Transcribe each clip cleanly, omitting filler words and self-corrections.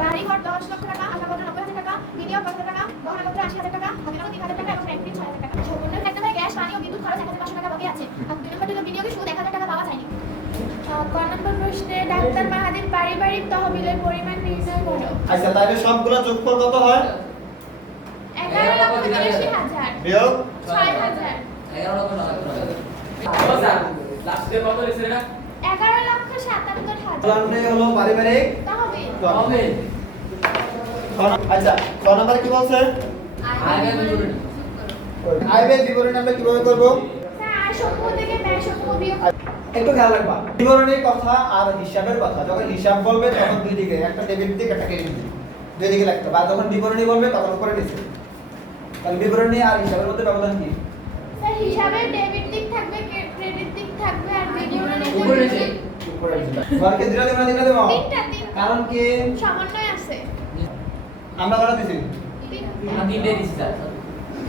বাড়ি ঘর 10 লক্ষ টাকা, আসবাবপত্র 90,000 টাকা, বিনিয়োগ 10,000 টাকা, গহনাপত্র 80,000 টাকা, হাতে নগদ 3,000 টাকা এবং ব্যাংক ঋণ 6,000 টাকা। সম্পূর্ণ ক্ষেত্রে ভাই গ্যাস, পানি ও বিদ্যুৎ খরচ 1,500 টাকা বাকি আছে। আর 2 নম্বর হলো বিনিয়োগে সুদ 1,000 টাকা পাওয়া যায়নি। ক নম্বর প্রশ্নে ডাক্তার মাহাদির পারিবারিক তহবিলের পরিমাণ নির্ণয় করো। আচ্ছা তাহলে সবগুলো যোগফল কত হয়? 11,83,000 বিয়োগ 6,000। 11,00,000 লাস্টে কত লিখছেন এটা? 11,77,000 জানতে হলো পারিবারিক তহবিল। হবে আচ্ছা ক নাম্বার কি বলছে? আয় বিবরণী আয় ব্যয় বিবরণী আমরা কিভাবে করব? স্যার আয় সমূহ থেকে ব্যয় সমূহ বিয়োগ। একটু খেয়াল রাখবা বিবরণীর কথা আর হিসাবের কথা যখন হিসাব বলবে তখন দুই দিকে একটা ডেবিট দিক একটা ক্রেডিট দিক দুই দিকে লাগবে বা যখন বিবরণী বলবে তখন উপরে নিচে তাহলে বিবরণী আর হিসাবের মধ্যে ব্যবধান কি? স্যার হিসাবে ডেবিট দিক থাকবে, ক্রেডিট দিক থাকবে আর বিবরণীতে উপরে নিচে। উপরে নিচে ঘরকে দিলা দেব না দিলা দেব তিনটা কারণ কি সমন্বয় আছে। আমরা কটা দিছি আমরা তিনটে দিছি স্যার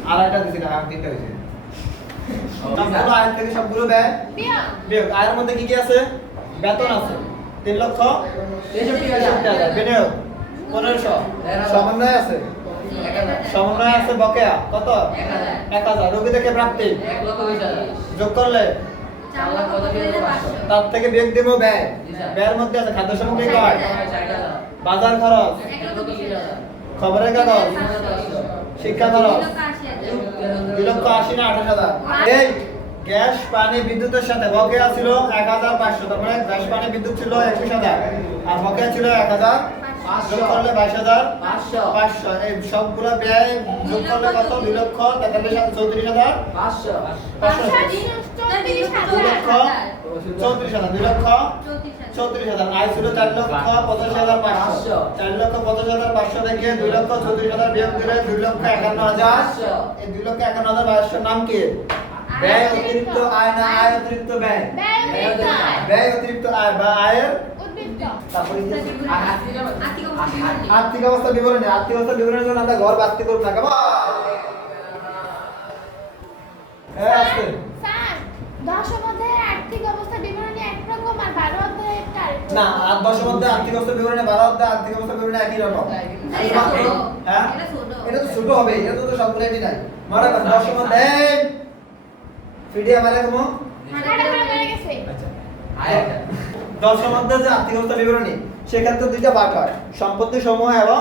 আর একটা দিছি না আর তিনটা হইছে সবগুলো আয় থেকে সবগুলো ব্যয় বিয়োগ। বিয়োগ আয়ের মধ্যে কি কি আছে? বেতন আছে 3,63,000 বিনিয়োগ 1,500 সমন্বয় আছে সমন্বয় আছে বকেয়া কত? 1,000 রোগী থেকে প্রাপ্তি 1,20,000 যোগ করলে 4,85,500 তার থেকে বিয়োগ দেব ব্যয় ব্যয়ের মধ্যে আছে খাদ্য সামগ্রী কয় 4,000 বাজার খরচ 1,20,000 খবরের কাগজ শিক্ষা খরচ 2,80,000 না 28,000 এই গ্যাস পানি বিদ্যুতের সাথে বকেয়া ছিল 1,500 তার মানে গ্যাস পানি বিদ্যুৎ ছিল 21,000 আর বকেয়া ছিল 1,000 যোগ করলে 22,500 এই সবগুলো ব্যয় যোগ করলে কত 2,43,34,000 500 2,34,000 আয় ছিল 4,85,500 4,85,500 থেকে 2,34,000 বিয়োগ করে 2,51,000 এই 2,51,500 নাম কি? ব্যয় অতিরিক্ত আয় না আয় অতিরিক্ত ব্যয়? ব্যয় অতিরিক্ত আয় বা আয়ের উদ্বৃত্ত। তারপরে কি? আর্থিক অবস্থা বিবরণী। আর্থিক অবস্থা বিবরণের জন্য আমরা ঘর বাস্তি করব না কেমন? আস্তে স্যার 10 এর মধ্যে আর্থিক অবস্থা বিবরণী একরকম আর 12 অধ্যায়ে একটা আরেকরকম। না আর 10 এর মধ্যে আর্থিক অবস্থা বিবরণী 12 অধ্যায় আর্থিক অবস্থা বিবরণী একই রকম হ্যাঁ এটা তো ছোট হবে এটা তো সবগুলো একই নাই মানে 10 এর মধ্যে ফিডিয়া মানে কেমন? হাড়াহাড়ি হয়ে গেছে। আচ্ছা আয় 10 এর মধ্যে যে আর্থিক অবস্থা বিবরণী সেক্ষেত্রে দুইটা ভাগ হয় সম্পত্তি সমূহ এবং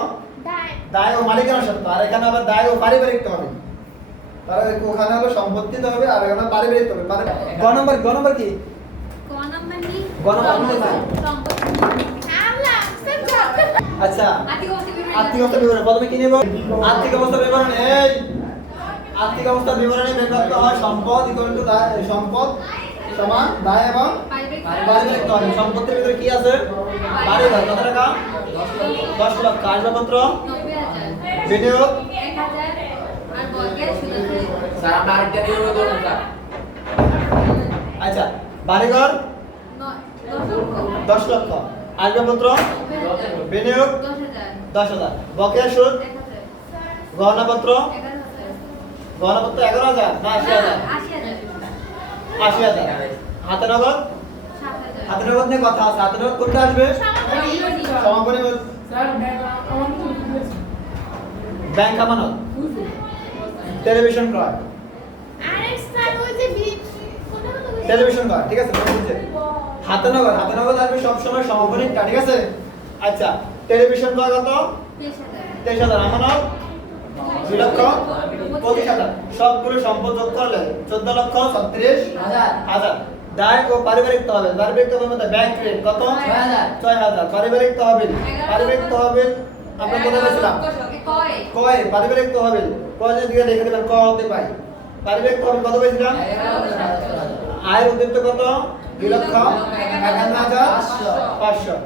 দায়। দায় ও মালিকানা সত্ত্ব আর এখানে আবার দায় ও পারিবারিক তহবিল তাহলে ওখানে হলো সম্পত্তি তহবিল আর এখানে পারিবারিক তহবিল মানে গ নম্বর কি গ নম্বর আল্লাহ স্যার যত আচ্ছা আর্থিক অবস্থা বিবরণী প্রথমে কি নেব আর্থিক অবস্থা বিবরণী এই আর্থিক অবস্থা বিবরণী বের করতে হয় সম্পদ ইকুয়াল টু দায় সম্পদ সমান দায় এবং পারিবারিক তহবিল সম্পত্তির ভিতরে কি আছে বাড়ি ঘর কত টাকা 10 লক্ষ আসবাবপত্র বিনিয়োগ স্যার আমরা আরেকটা নিয়ম করব স্যার আচ্ছা বাড়িঘর 10 লক্ষ আসবাবপত্র বিনিয়োগ 10,000 বকেয়া সুদ গহনাপত্র 11,000 না 80,000 হাতে নগদ নিয়ে কথা আছে হাতে নগদ কোনটা আসবে সমাপনী ব্যাংক আমানত টেলিভিশন ক্রয় আরে স্যার ওই যে কোনটা কথা বলছিস? টেলিভিশন ক্রয় ঠিক আছে বুঝছে হাতে নগদ আসবে সব সময় সমাপনীটা ঠিক আছে আচ্ছা টেলিভিশন ক্রয় কত 23,000 আমানত 2,25,000 সবগুলো সম্পদ যোগ করলে 14,36,000 দায় ও পারিবারিক তহবিল মধ্যে ব্যাংক ঋণ কত 6,000 পারিবারিক তহবিল আমরা কোথায় পেয়েছিলাম কয় পারিবারিক তহবিল কয় দিকে লিখে দিলাম ক হতে পাই পারিবারিক তহবিল কত পেয়েছিলাম আয়ের উদ্বৃত্ত কত 2,51,500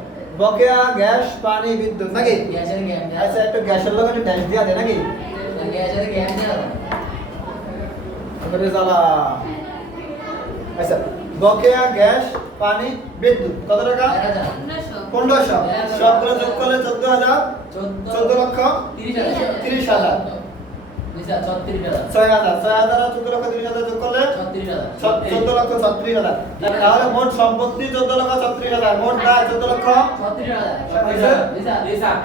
বকেয়া গ্যাস পানি বিদ্যুৎ নাকি আচ্ছা একটু গ্যাসের লোক একটু ড্যাশ দিয়া দে নাকি আচ্ছা বকেয়া গ্যাস পানি বিদ্যুৎ কত টাকা 1500 সবগুলো যোগ করলে 14,000 14,30,000 6,000 আর 14,30,000 যোগ করলে 14,36,000 তাহলে মোট সম্পত্তি 14,36,000 মোট দায় 14,36,000